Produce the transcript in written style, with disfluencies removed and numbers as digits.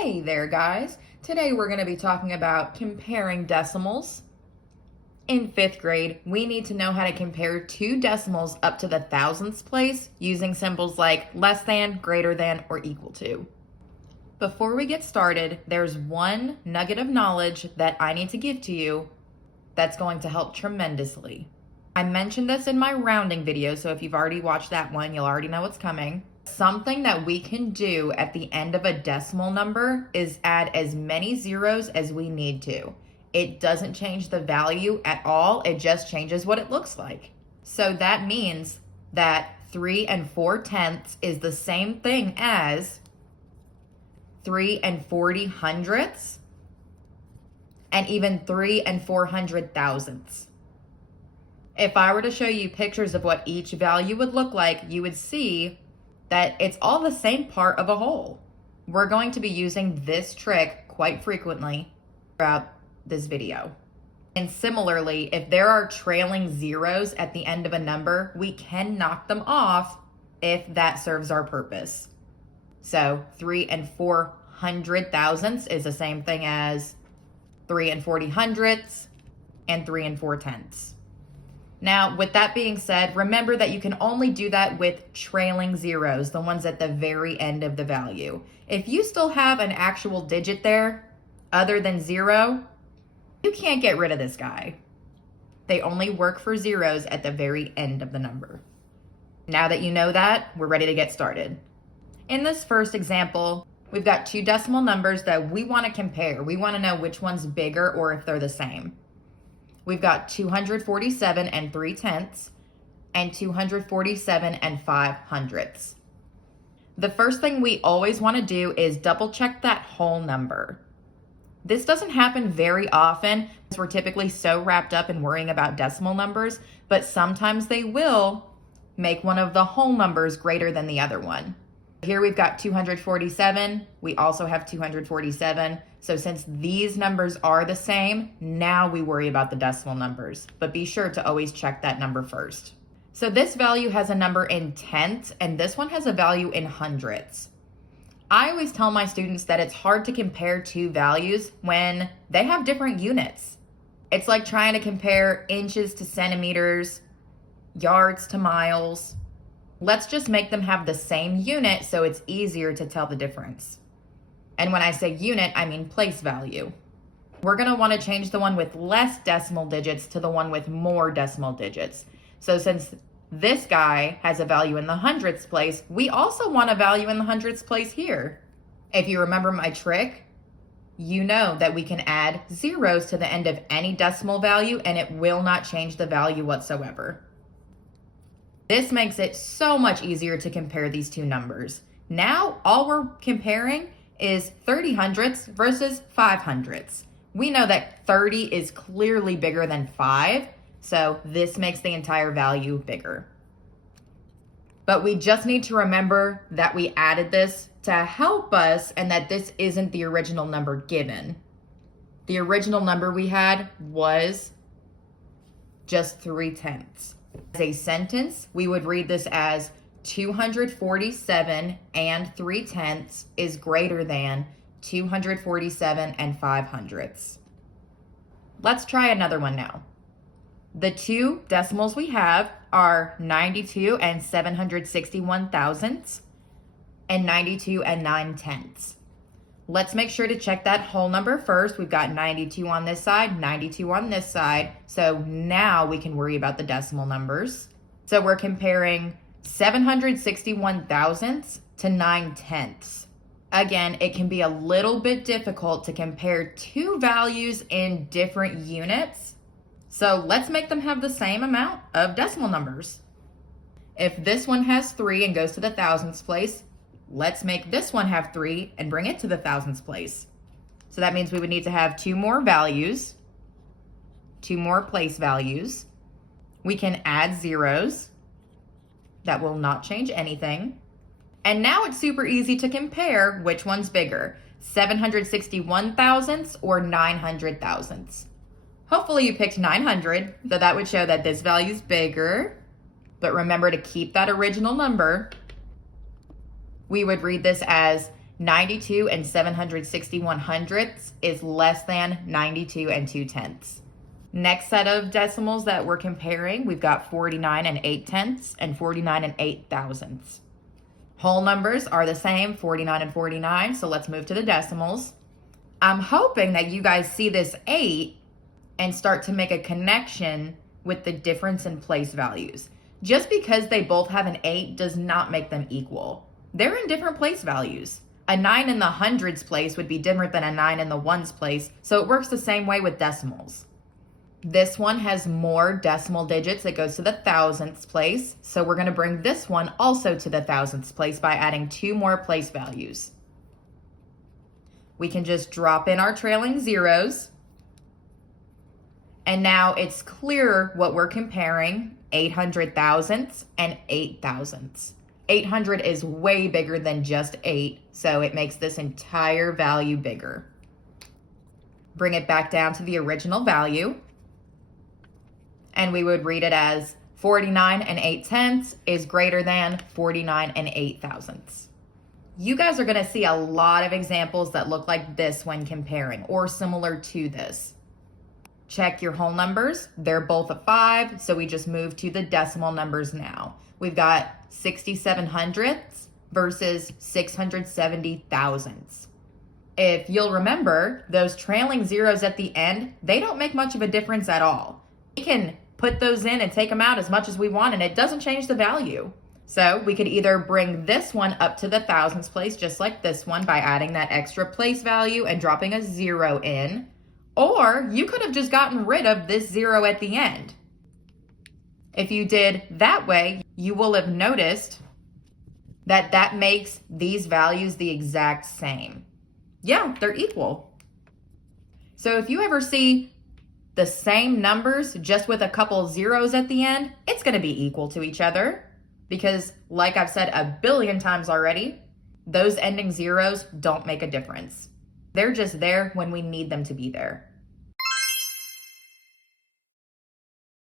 Hey there, guys. Today we're going to be talking about comparing decimals. In fifth grade, we need to know how to compare two decimals up to the thousandths place using symbols like less than, greater than, or equal to. Before we get started, there's one nugget of knowledge that I need to give to you that's going to help tremendously. I mentioned this in my rounding video, so if you've already watched that one, you'll already know what's coming. Something that we can do at the end of a decimal number is add as many zeros as we need to. It doesn't change the value at all, it just changes what it looks like. So that means that 3 4/10 is the same thing as 3 40/100ths, and even 3 400,000ths. If I were to show you pictures of what each value would look like, you would see that it's all the same part of a whole. We're going to be using this trick quite frequently throughout this video. And similarly, if there are trailing zeros at the end of a number, we can knock them off if that serves our purpose. So 3 400,000ths is the same thing as 3 40/100ths and 3 4/10ths. Now, with that being said, remember that you can only do that with trailing zeros, the ones at the very end of the value. If you still have an actual digit there, other than 0, you can't get rid of this guy. They only work for zeros at the very end of the number. Now that you know that, we're ready to get started. In this first example, we've got two decimal numbers that we want to compare. We want to know which one's bigger or if they're the same. We've got 247 3/10 and 247 5/100ths. The first thing we always want to do is double check that whole number. This doesn't happen very often because we're typically so wrapped up in worrying about decimal numbers, but sometimes they will make one of the whole numbers greater than the other one. Here we've got 247. We also have 247. So since these numbers are the same, now we worry about the decimal numbers. But be sure to always check that number first. So this value has a number in tenths, and this one has a value in hundredths. I always tell my students that it's hard to compare two values when they have different units. It's like trying to compare inches to centimeters, yards to miles. Let's just make them have the same unit so it's easier to tell the difference. And when I say unit, I mean place value. We're going to want to change the one with less decimal digits to the one with more decimal digits. So since this guy has a value in the hundredths place, we also want a value in the hundredths place here. If you remember my trick, you know that we can add zeros to the end of any decimal value and it will not change the value whatsoever. This makes it so much easier to compare these two numbers. Now, all we're comparing is 30/100ths versus 5/100ths. We know that 30 is clearly bigger than 5, so this makes the entire value bigger. But we just need to remember that we added this to help us and that this isn't the original number given. The original number we had was just 3/10. As a sentence, we would read this as 247 3/10 is greater than 247 5/100ths. Let's try another one now. The two decimals we have are 92 761,000ths and 92 9/10. Let's make sure to check that whole number first. We've got 92 on this side, 92 on this side. So now we can worry about the decimal numbers. So we're comparing 761,000ths to 9/10. Again, it can be a little bit difficult to compare two values in different units. So let's make them have the same amount of decimal numbers. If this one has 3 and goes to the thousandths place, let's make this one have 3 and bring it to the thousandths place. So that means we would need to have two more values, two more place values. We can add zeros. That will not change anything. And now it's super easy to compare which one's bigger, 761,000ths or 900,000ths. Hopefully you picked 900, so that would show that this value's bigger. But remember to keep that original number. We would read this as 92 and 761 hundredths is less than 92 and 2/10. Next set of decimals that we're comparing, we've got 49 and 8/10 and 49 and 8/1000. Whole numbers are the same, 49 and 49, so let's move to the decimals. I'm hoping that you guys see this 8 and start to make a connection with the difference in place values. Just because they both have an 8 does not make them equal. They're in different place values. A 9 in the hundreds place would be different than a 9 in the ones place, so it works the same way with decimals. This one has more decimal digits. It goes to the thousandths place, so we're going to bring this one also to the thousandths place by adding 2 more place values. We can just drop in our trailing zeros. And now it's clear what we're comparing, 800 thousandths and 8 thousandths. 800 is way bigger than just 8, so it makes this entire value bigger. Bring it back down to the original value, and we would read it as 49 and 8/10 is greater than 49 and 8 thousandths. You guys are going to see a lot of examples that look like this when comparing, or similar to this. Check your whole numbers. They're both a 5, so we just move to the decimal numbers now. We've got 67 hundredths versus 670 thousandths. If you'll remember, those trailing zeros at the end, they don't make much of a difference at all. We can put those in and take them out as much as we want, and it doesn't change the value. So we could either bring this one up to the thousandths place, just like this one, by adding that extra place value and dropping a 0 in, or you could have just gotten rid of this 0 at the end. If you did that way, you will have noticed that that makes these values the exact same. Yeah, they're equal. So if you ever see the same numbers just with a couple zeros at the end, it's going to be equal to each other because, like I've said a billion times already, those ending zeros don't make a difference. They're just there when we need them to be there.